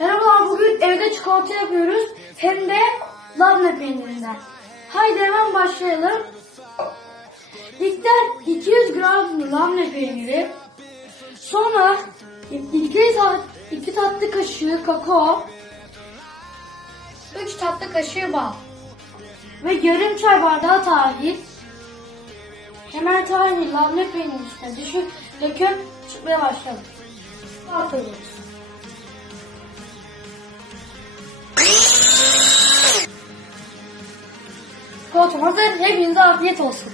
Merhabalar bugün evde çikolata yapıyoruz. Hem de labne peynirinden. Haydi hemen başlayalım. İlkten 200 gram labne peyniri. Sonra 2 tat, 2 tatlı kaşığı kakao. 3 tatlı kaşığı bal. Ve yarım çay bardağı tahin. Hemen tahin labne peyniri üstüne düşüp döküp çıkmaya başlayalım. Atıyoruz. Koltuğum hazır. Hepinize afiyet olsun.